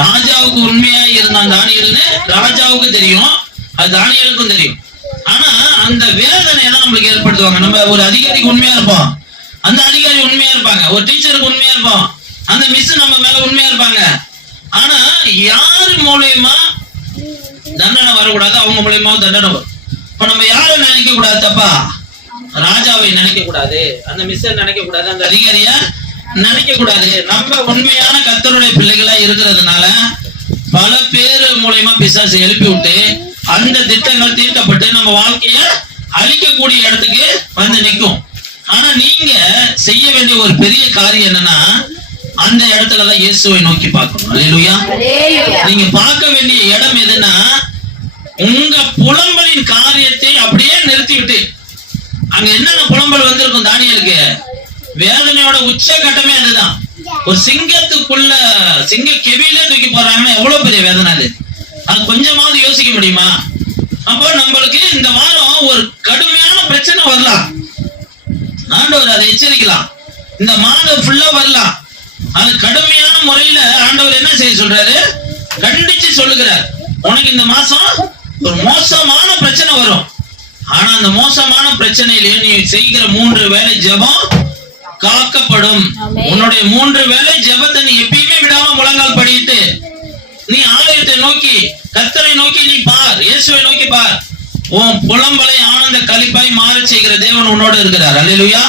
ராஜாவுக்கு உண்மையா இருந்தான் தானியேல்னு ராஜாவுக்கு தெரியும், அது தானியேலுக்கும் தெரியும். ஆனா அந்த வேதனை தான் நம்மளுக்கு ஏற்படுத்துவாங்க. நம்ம ஒரு அதிகாரிக்கு உண்மையா இருப்போம், அந்த அதிகாரி உண்மையா இருப்பாங்க. ஒரு டீச்சருக்கு உண்மையா இருப்போம், அந்த மிஸ் நம்ம மேல உண்மையா இருப்பாங்க. ஆனா யாரு மூலியமா தண்டனை வரக்கூடாது, அவங்க மூலியமா தண்டனை வரும். இப்ப நம்ம யாரும் நினைக்க கூடாது தப்பா, ராஜாவை நினைக்க கூடாது, அந்த மிஸ் நினைக்க கூடாது, அந்த அதிகாரிய நினைக்க கூடாது. நம்ம உண்மையான கர்த்தருடைய பிள்ளைகளா இருக்கிறதுனால பல பேர் மூலியமா பிசாசு எழுப்பி விட்டு அந்த திட்டங்கள் தீர்க்கப்பட்டு நம்ம வாழ்க்கைய அழிக்கக்கூடிய இடத்துக்கு வந்து நிற்கும். ஆனா நீங்க செய்ய வேண்டிய ஒரு பெரிய காரியம் என்னன்னா, அந்த இடத்துலதான் இயேசுவை நோக்கி பார்க்கணும். அல்லேலூயா. நீங்க பார்க்க வேண்டிய இடம் எதுன்னா, உங்க புலம்பலின் காரியத்தை அப்படியே நிறுத்திவிட்டு, அங்க என்னென்ன புலம்பல் வந்திருக்கும் தானியேலுக்கு, வேதனையோட உச்ச கட்டமே அதுதான். ஒரு சிங்கத்துக்குள்ள சிங்க கெவியில தூக்கி போறாங்கன்னா எவ்வளவு பெரிய வேதனை அது, அது கொஞ்சமாவது யோசிக்க முடியுமா? அப்போ நம்மளுக்கு இந்த வாரம் ஒரு கடுமையான பிரச்சனை வரலாம், ஆண்டவர் அதை எச்சரிக்கலாம். இந்த மாதம் ஃபுல்லா வரலாம், அது கடுமையான முறையில ஆண்டவர் என்ன செய்ய சொல்றாரு, கண்டிச்சு சொல்லுகிறார். உனக்கு இந்த மாசம் ஒரு மோசமான பிரச்சனை வரும், ஆனா அந்த மோசமான பிரச்சனையிலேயே நீ செய்கிற 3 வேளை ஜெபம் காக்கப்படும். உன்னுடைய 3 வேளை ஜெபத்தை நீ எப்பயுமே விடாம முழங்கால் படிட்டு நீ ஆலயத்தை நோக்கி கர்த்தரை நோக்கி நீ பார், இயேசுவை நோக்கி பார். உன் புலம்பலை ஆனந்த களிப்பாய் மாற செய்கிற தேவன் உன்னோடு இருக்கிறார். அல்லேலூயா.